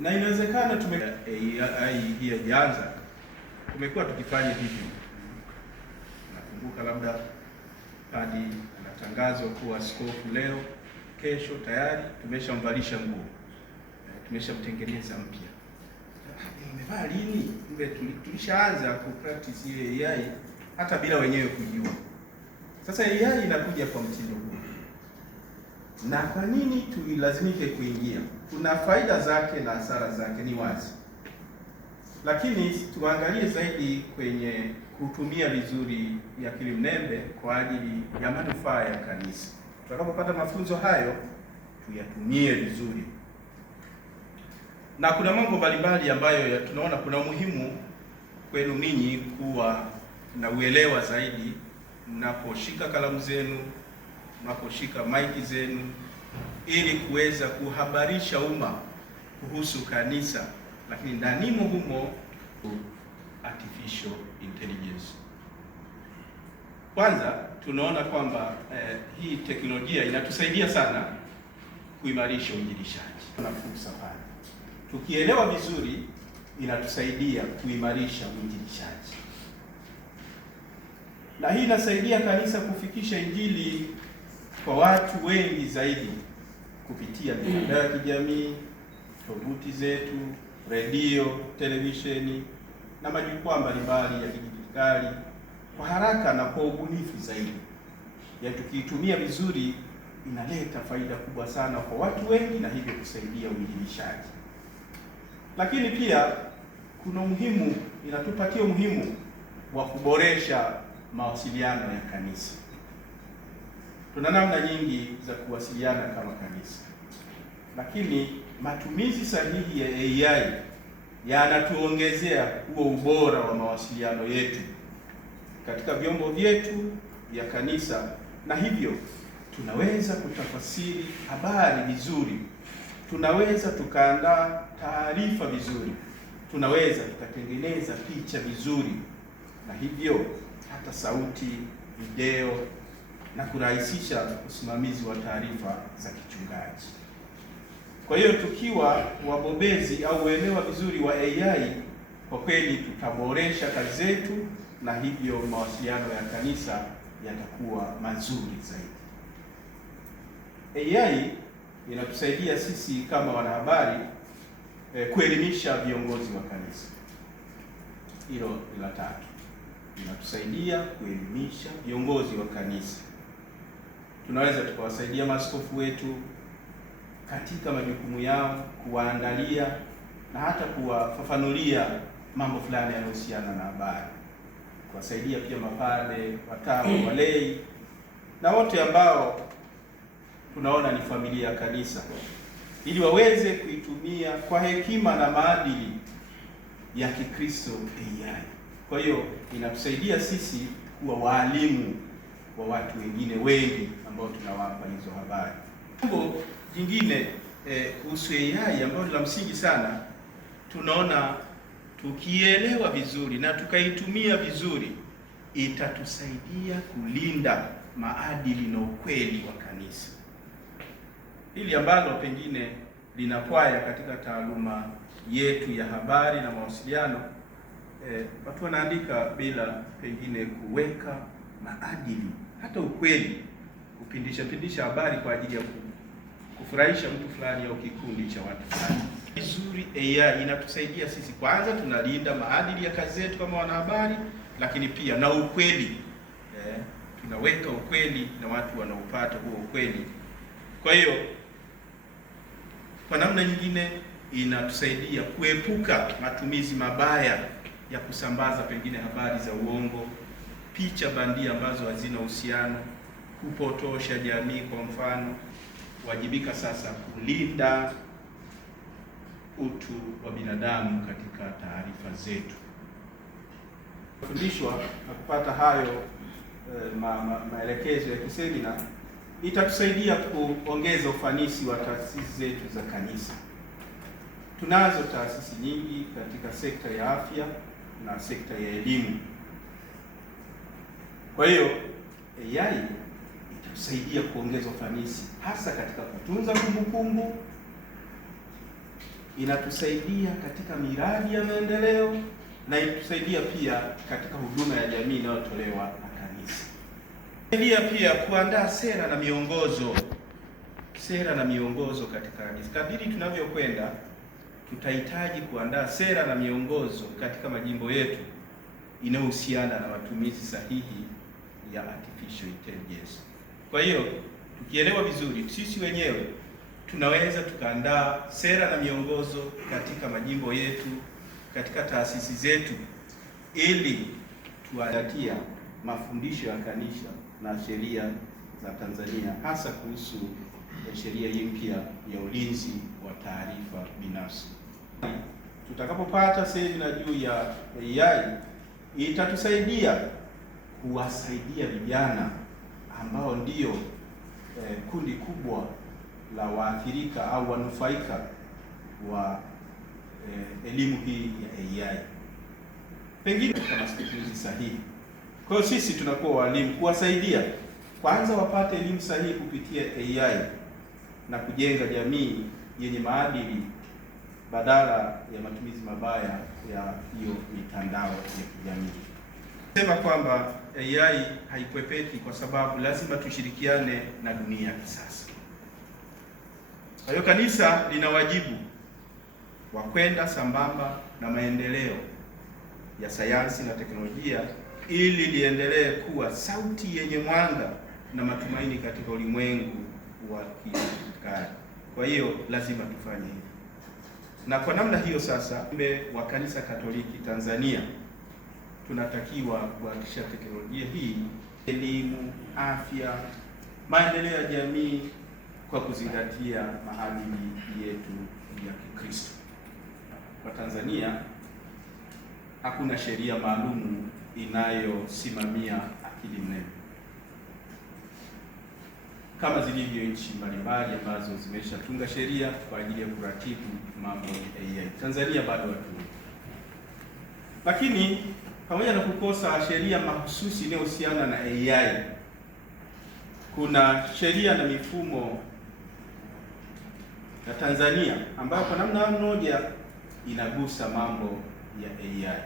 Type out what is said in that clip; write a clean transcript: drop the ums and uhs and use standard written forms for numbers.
na inawezekana AI hii haijaanza, tumekuwa tukifanya hivi. Nakumbuka labda hadi anatangazwa kuwa askofu leo, kesho tayari tumeshamvalisha nguo, tumeshamtengeneza mpya. Umevaa lini? Kumbe tulishaanza ku practice ile AI hata bila wenyewe kujua. Sasa AI inakuja kwa mtindo huu. Na kwa nini tuilazimike kuingia? Kuna faida zake na hasara zake, ni wazi. Lakini tuangalie zaidi kwenye kutumia vizuri akili mnembe kwa ajili ya manufaa ya kanisa. Tutakapopata mafunzo hayo tuyatumie vizuri. Na kuna mambo mbalimbali ambayo tunaona kuna umuhimu kwenu ninyi kuwa na uelewa zaidi mnaposhika kalamu zenu, mnaposhika maiki zenu, ili kuweza kuhabarisha umma kuhusu kanisa, lakini ndani humo artificial intelligence. Kwanza tunaona kwamba hii teknolojia inatusaidia sana kuimarisha uinjilishaji. Kuna fursa pale. Tukielewa vizuri inatusaidia kuimarisha uinjilishaji. Na hii inasaidia kanisa kufikisha injili kwa watu wengi zaidi kupitia mitandao ya kijamii, tovuti zetu, redio, televisheni na majukwaa mbalimbali ya kidijitali kwa haraka na kwa ubunifu zaidi. Yaani tukiitumia vizuri inaleta faida kubwa sana kwa watu wengi na hivyo kusaidia uinjilishaji. Lakini pia kuna umuhimu, inatupatia umuhimu wa kuboresha mawasiliano ya kanisa. Tuna namna nyingi za kuwasiliana kama kanisa, lakini matumizi sahihi ya AI yanatuongezea huo ubora wa mawasiliano yetu katika vyombo vyetu vya kanisa, na hivyo tunaweza kutafasiri habari vizuri, tunaweza tukaandaa taarifa vizuri, tunaweza tukatengeneza picha vizuri, na hivyo hata sauti, video na kurahisisha usimamizi wa taarifa za kichungaji. Kwa hiyo tukiwa wabobezi au uelewa vizuri wa AI, kwa kweli tutaboresha kazi zetu na hivyo mawasiliano ya kanisa yatakuwa mazuri zaidi. AI inatusaidia sisi kama wanahabari kuelimisha viongozi wa kanisa. Hilo ni la tatu. Inatusaidia kuelimisha viongozi wa kanisa. Tunaweza tukawasaidia maaskofu wetu katika majukumu yao, kuwaandalia na hata kuwafafanulia mambo fulani yanayohusiana na habari. Kuwasaidia pia mapadre, watawa, walei na wote ambao tunaona ni familia ya kanisa, ili waweze kuitumia kwa hekima na maadili ya Kikristo AI. Kwa hiyo inatusaidia sisi kuwa waalimu wa watu wengine wengi ambao tunawapa hizo habari. Jambo jingine kuhusu AI ambalo la msingi sana, tunaona tukielewa vizuri na tukaitumia vizuri itatusaidia kulinda maadili na ukweli wa kanisa. Hili ambalo pengine linapwaya katika taaluma yetu ya habari na mawasiliano, watu wanaandika bila pengine kuweka maadili, hata ukweli, kupindisha habari kwa ajili ya kufurahisha mtu fulani au kikundi cha watu fulani. Vizuri, AI inatusaidia sisi, kwanza tunalinda maadili ya kazi zetu kama wanahabari, lakini pia na ukweli. Tunaweka ukweli na watu wanaupata huo ukweli. Kwa hiyo kwa namna nyingine inatusaidia kuepuka matumizi mabaya ya kusambaza pengine habari za uongo, picha bandia ambazo hazina uhusiano, kupotosha jamii. Kwa mfano, wajibika sasa kulinda utu wa binadamu katika taarifa zetu. Kufundishwa na kupata hayo maelekezo ya kisemina itatusaidia kuongeza ufanisi wa taasisi zetu za kanisa. Tunazo taasisi nyingi katika sekta ya afya na sekta ya elimu. Kwa hiyo AI itatusaidia kuongeza ufanisi hasa katika kutunza kumbukumbu, inatusaidia katika miradi ya maendeleo na inatusaidia pia katika huduma ya jamii inayotolewa na kanisa. Inasaidia pia kuandaa sera na miongozo katika kanisa. Kadiri tunavyokwenda, tutahitaji kuandaa sera na miongozo katika majimbo yetu inayohusiana na matumizi sahihi ya artificial intelligence. Kwa hiyo tukielewa vizuri, sisi wenyewe tunaweza tukaandaa sera na miongozo katika majimbo yetu, katika taasisi zetu, ili tuzingatie mafundisho ya kanisa na sheria za Tanzania, hasa kuhusu sheria mpya ya ulinzi wa taarifa binafsi. Tutakapopata semina juu ya AI, itatusaidia kuwasaidia vijana ambao ndio kundi kubwa la waathirika au wanufaika wa elimu hii ya AI, pengine katika matumizi sahihi. Kwa hiyo sisi tunakuwa walimu kuwasaidia kwanza wapate elimu sahihi kupitia AI na kujenga jamii yenye maadili badala ya matumizi mabaya ya hiyo mitandao ya kijamii. Sema kwamba AI haikwepeki kwa sababu lazima tushirikiane na dunia ya kisasa. Kwa hiyo kanisa lina wajibu wa kwenda sambamba na maendeleo ya sayansi na teknolojia ili liendelee kuwa sauti yenye mwanga na matumaini katika ulimwengu wa kidijitali. Kwa hiyo lazima tufanye hivi. Na kwa namna hiyo sasa, wa Kanisa Katoliki Tanzania tunatakiwa kuhakikisha teknolojia hii, elimu, afya, maendeleo ya jamii kwa kuzingatia maadili yetu ya Kikristo. Kwa Tanzania hakuna sheria maalum inayosimamia akili mnemba kama zilivyo nchi mbalimbali ambazo zimeshatunga sheria kwa ajili ya kuratibu mambo ya AI. Tanzania bado hatuna. Lakini pamoja na kukosa sheria mahususi inayohusiana na AI, kuna sheria na mifumo ya Tanzania ambayo kwa namna moja inagusa mambo ya AI.